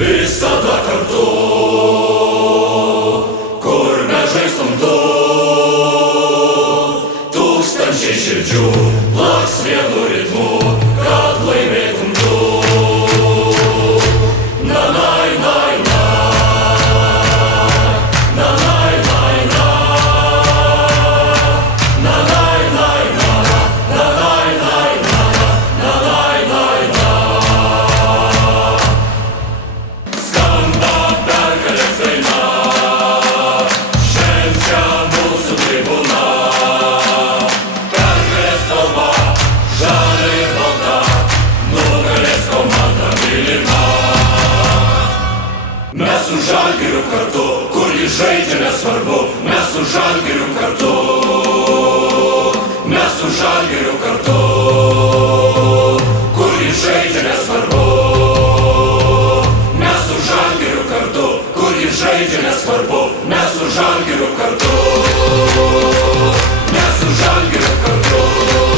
Visada kartu, kur mes žaistum du, tūkstančiai širdžių plaks vienu ritmu, kad laimėtum tu. Na nai nai na, na nai nai na, na nai nai na, na nai nai na, na nai nai na. Skamba pergalės daina, švenčia mūsų tribūna. Pergalės spalva, žalia ir balta, nugalės komanda mylima. Mes su Žalgiriu kartu, kur jis žaidžia nesvarbu. Mes su Žalgiriu kartu, mes su Žalgiriu kartu, kur jis žaidžia nesvarbu. Mes su Žalgiriu kartu, kur jis žaidžia nesvarbu. Mes su Žalgiriu kartu, mes su Žalgiriu kartu.